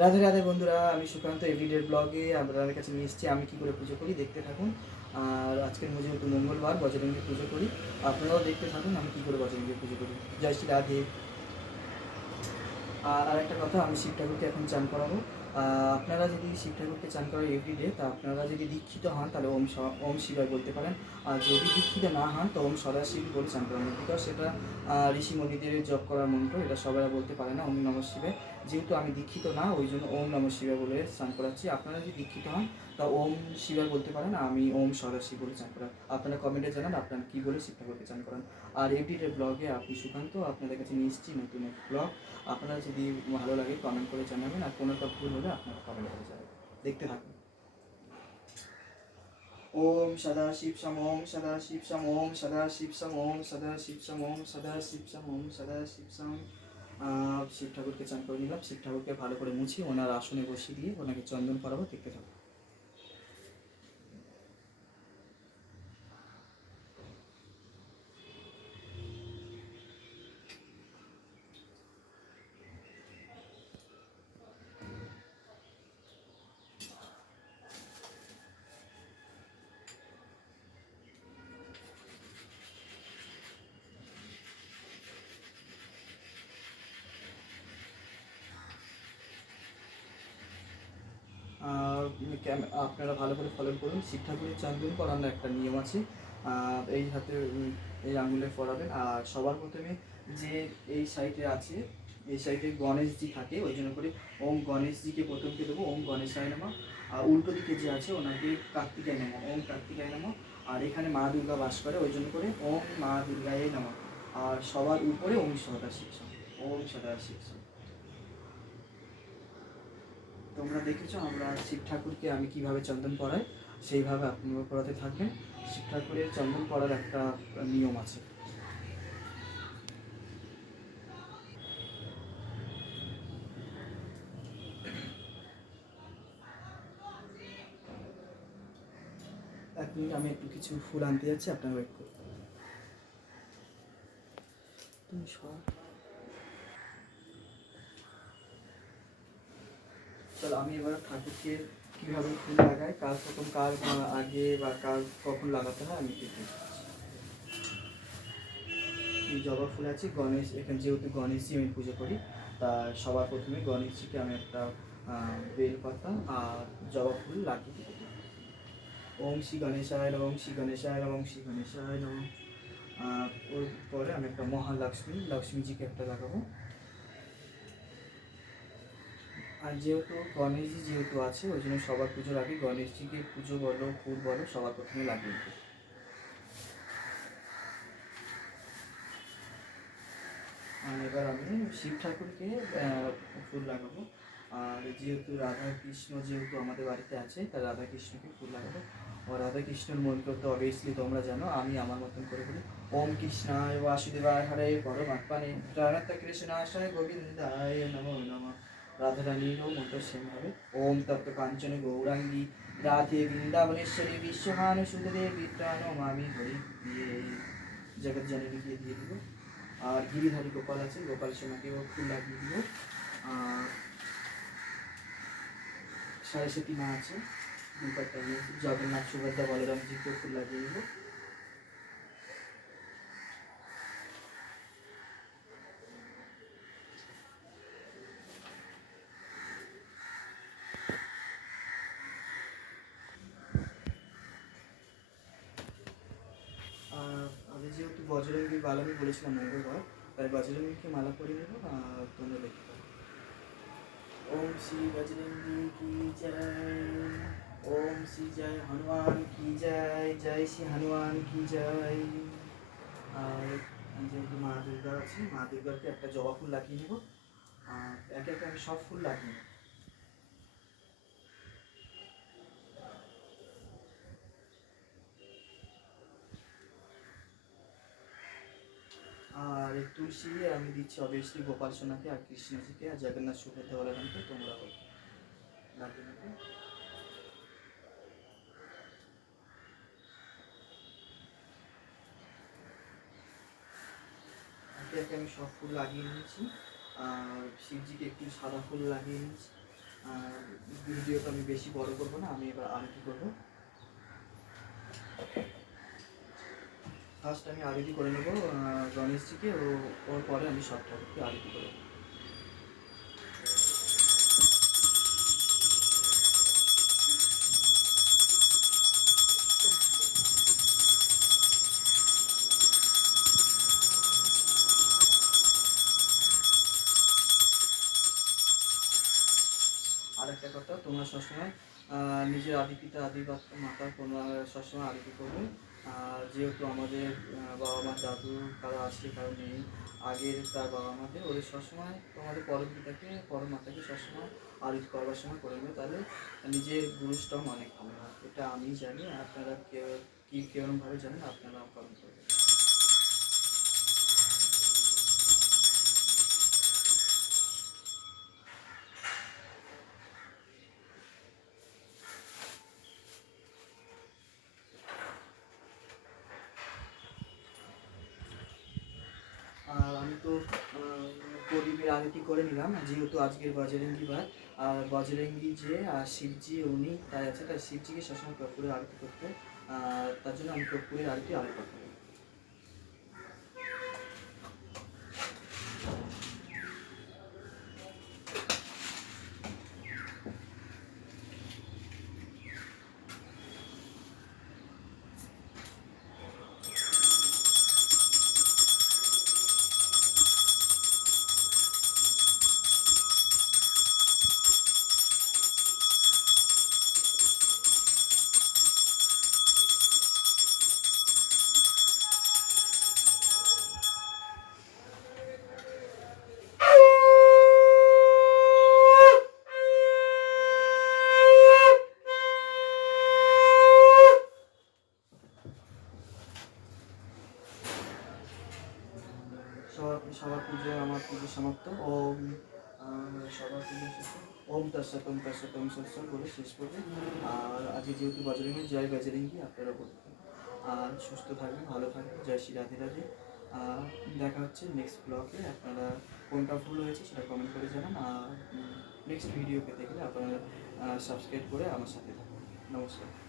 রাধে রাধে বন্ধুরা, আমি সুকান্ত এভরিডে ব্লগে আপনাদের কাছে নিয়ে এসেছি আমি কী করে পুজো করি, দেখতে থাকুন। আর আজকের যেহেতু মঙ্গলবার, বজরঙ্গীর পুজো করি, আপনারাও দেখতে থাকুন আমি কী করে বজরঙ্গীর পুজো করি। জয় শ্রী রাধে। আর একটা কথা, আমি শিব ঠাকুরকে এখন চান করাবো। আপনারা যদি শিব ঠাকুরকে চান করেন এভরিডে, তা আপনারা যদি দীক্ষিত হন তাহলে ওম শিবায় বলতে পারেন। আর যদি দীক্ষিত না হন তো ওম সদাশিব বলে চান করানো, বিকজ সেটা ঋষি মণিদের জপ করার মন্ত্র, এটা সবাই বলতে পারে না ওম নমঃ শিবায়। যেহেতু আমি দীক্ষিত না, ওই জন্য ওম নমঃ শিবায় বলে চান করাচ্ছি। আপনারা যদি দীক্ষিত হন তা ওম শিবায় বলতে পারেন, আমি ওম সদাশিব বলে চান করান। আপনারা কমেন্টে জানান আপনারা কী বলে শিব ঠাকুরকে চান করান। আর এভরিডে ব্লগে আপনি সুকান্ত আপনাদের কাছে নিয়ে এসেছি নতুন এক ব্লগ। আপনারা যদি ভালো লাগে কমেন্ট করে জানাবেন, আর কোনো একটা ভুল হলে আপনারা কমেন্ট করে জানাবেন। দেখতে থাকুন। ওম সদা শিব সম ওম সদা শিব সম ওম সদা শিব সম ওম সদা শিব সম ওম সদা শিব সম ওম সদা শিব সম। শিব ঠাকুরকে চান করে নিলাম। শিব ঠাকুরকে ভালো করে মুছিয়ে ওনার আসনে বসিয়ে দিয়ে ওনাকে চন্দন করাবো। দেখতে থাকুন। আপনারা ভালো করে ফলো করুন। শিব ঠাকুরের চন্দন করানোর একটা নিয়ম আছে। এই হাতে এই আঙুলে পরাবেন। আর সবার প্রথমে যে এই সাইডে আছে, এই সাইডে গণেশজি থাকে, ওই জন্য করে ওম গণেশজিকে প্রথমকে দেবো ওম গণেশায় নমঃ। আর উল্টো দিকে যে আছে ওনাকে কার্তিকায় নমঃ, ওম কার্তিকায় নমঃ। আর এখানে মা দুর্গা বাস করে, ওই জন্য করে ওম মা দুর্গায় নমঃ। আর সবার উপরে ওম সদাশিব, ওম সদাশিব। তোমরা দেখেছো আমরা শিব ঠাকুরকে আমি কিভাবে চন্দন পরাই, সেইভাবে আপনারা পড়াতে থাকবেন। শিব ঠাকুরের চন্দন পরার একটা নিয়ম আছে। এক মিনিট, আমি একটু কিছু ফুল আনতে যাচ্ছি, আপনারা ওয়েট করুন। তুমি সব চলো, আমি এবার ঠাকুরকে কীভাবে ফুল লাগাই, কার প্রথম কার আগে বা কার কখন লাগাতে হয় আমি দেখে দিচ্ছি। এই জবা ফুল আছে, গণেশ, এখানে যেহেতু গণেশজি আমি পুজো করি, তা সবার প্রথমে গণেশজিকে আমি একটা বেলপাতা আর জবা ফুল লাগিয়ে দিই। ওম শ্রী গণেশায় নমঃ, ওম শ্রী গণেশায় নমঃ, ওম শ্রী গণেশায় নমঃ। ওর পরে আমি একটা লক্ষ্মীজিকে একটা লাগাবো। আর যেহেতু গণেশজি যেহেতু আছে, ওই জন্য সবার পুজোর আগে গণেশজিকে পুজো বলো ফুল বলো সবার প্রথমে লাগিয়ে দিই। আর এবার আমি শিব ঠাকুরকে ফুল লাগাবো। আর যেহেতু রাধা কৃষ্ণ যেহেতু আমাদের বাড়িতে আছে, তাই রাধা কৃষ্ণকে ফুল লাগাবো। ও রাধা কৃষ্ণের মন্ত্র তো অবভিয়াসলি তোমরা জানো, আমি আমার মতন করে বলি। ওম কৃষ্ণায় বাসুদেবায় হরে পরমাত্মনে প্রাণত কৃষ্ণাশয় গোবিন্দায় নমো নমঃ। রাধারানীরও মন্ত্র সেম হবে। ওম তপ্ত কাঞ্চনে গৌরাঙ্গী রাধে বৃন্দাবনেশ্বরী বিশ্বভানুসুতদেবী প্রণমামি হরি দিয়ে জগৎ জননী দিয়ে দিয়ে দিব। আর গিরিধারী গোপাল আছে, গোপাল সোনাকেও ফুল লাগিয়ে দিব। আর সরস্বতী মা আছে, জগন্নাথ সুভদ্রা বলরামজিকেও ফুল লাগিয়ে দিব। আমি যেহেতু বজরঙ্গীর মালা আমি বলেছিলাম মঙ্গলবার, তাই বজরঙ্গীকে মালা পরিয়ে নেব। আর তোমরা দেখতে পাবো। ওম শ্রী বজরঙ্গী কি জয়, ওম শ্রী জয় হনুমান কি জয়, জয় শ্রী হনুমান কি জয়। আর যেহেতু মা দুর্গা আছে, মা দুর্গাকে একটা জবা ফুল লাগিয়ে নেব। আর একে একে আমি সব ফুল লাগিয়ে নেব। আর এই তুলসী আমি দিচ্ছি অবভিয়াসলি গোপাল সোনাকে আর কৃষ্ণজিকে আর জগন্নাথ সুভদ্রা বলরামকে, তোমরা লাগিয়ে নেবে। একে একে আমি সব ফুল লাগিয়ে নিয়েছি। আর শিবজিকে একটু সাদা ফুল লাগিয়ে নিয়েছি। আর ভিডিওটা আমি বেশি বড় করবো না, আমি এবার আরতি করবো। ফার্স্ট আমি আরতি করে নেবো গণেশজিকে, ওর পরে আমি সব ঠাকুরকে আরতি করবো। আর একটা কথা, তোমরা সবসময় নিজের আদি পিতা আদি মাতার তোমরা সবসময় আরতি করবে। যেহেতু আমাদের বাবা মা দাদু কারো আছে কারো নেই, আগের তার বাবা মাদের, ওদের সবসময় তোমাদের পরম পিতাকে পরম মাতাকে সবসময় আরতি করবার সময় করবে, তাহলে নিজের গুরুষ্টম অনেক ভালো হয়। এটা আমি জানি, আপনারা কেউ কেরমভাবে জানেন আপনারা পালন করবেন। আর আমি তো প্রদীপের আরতি করে নিলাম, যেহেতু আজকের বজরঙ্গি বার। আর বজরঙ্গি যে শিবজি উনি তাই আছে, তাই শিবজিকে সবসময় কর্পূরের আরতি করতে, তার জন্য আমি কর্পূরের আরতি আরেকবার করবো। সবার পুজো, আমার পুজো সমাপ্ত। ওম সবার পুজো শেষ। ওম তৎসৎ ওম সৎসৎ বলে শেষ করবে। আর আজকে যেহেতু বজরঙ্গী, জয় বজরঙ্গী আপনারা বলতে। আর সুস্থ থাকবেন, ভালো থাকবেন, জয় শ্রী রাধে রাধে। দেখা হচ্ছে নেক্সট ব্লগে। আপনারা কোনটা ভুল হয়েছে সেটা কমেন্ট করে জানান। আর নেক্সট ভিডিও পেতে গেলে আপনারা সাবস্ক্রাইব করে আমার সাথে থাকুন। নমস্কার।